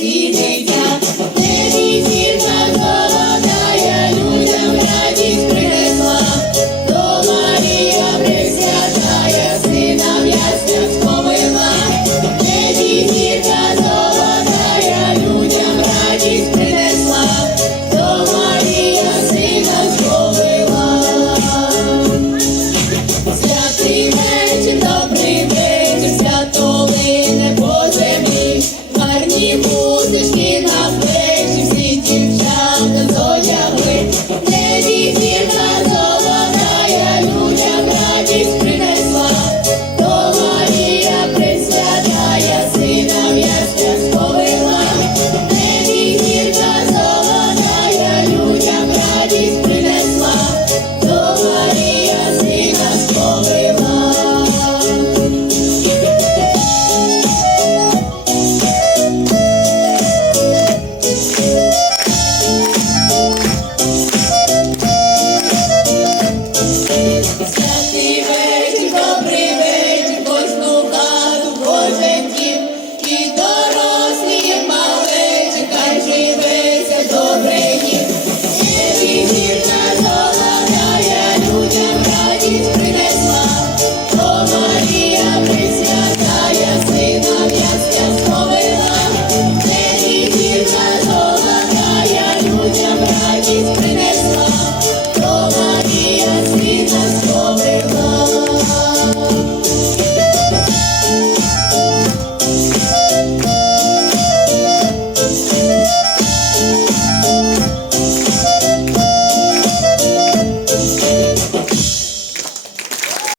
сидит. Відкрина